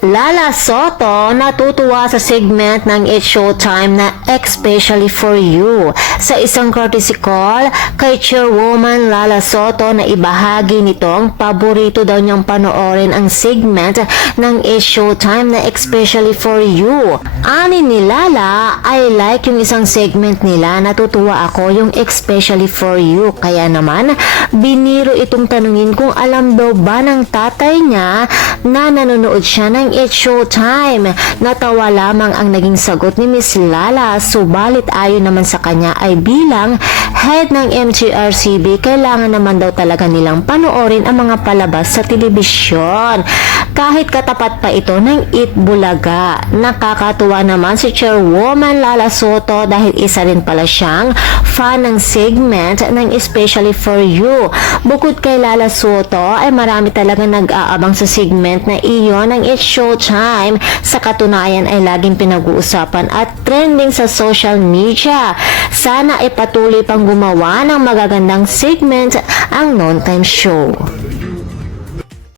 Lala Soto natutuwa sa segment ng It's Showtime na Especially For You. Sa isang courtesy call kay Chairwoman Lala Soto na ibahagi nitong paborito daw niyang panoorin ang segment ng It's Showtime na Especially For You. Ani ni Lala, I like yung isang segment nila, natutuwa ako yung Especially For You. Kaya naman, biniro itong tanungin kung alam daw ba ng tatay niya na nanonood siya ng It's Showtime. Natawa lamang ang naging sagot ni Miss Lala, subalit ayon naman sa kanya ay bilang head ng MTRCB, kailangan naman daw talaga nilang panoorin ang mga palabas sa telebisyon. Kahit katapat pa ito ng Eat Bulaga. Nakakatuwa naman si Chairwoman Lala Soto dahil isa rin pala siyang fan ng segment ng Especially For You. Bukod kay Lala Soto ay marami talaga nag-aabang sa segment na iyon ng It's Showtime. Sa katunayan ay laging pinag-uusapan at trending sa social media. Sana ay patuloy pang gumawa ng magagandang segment ang Noontime Show.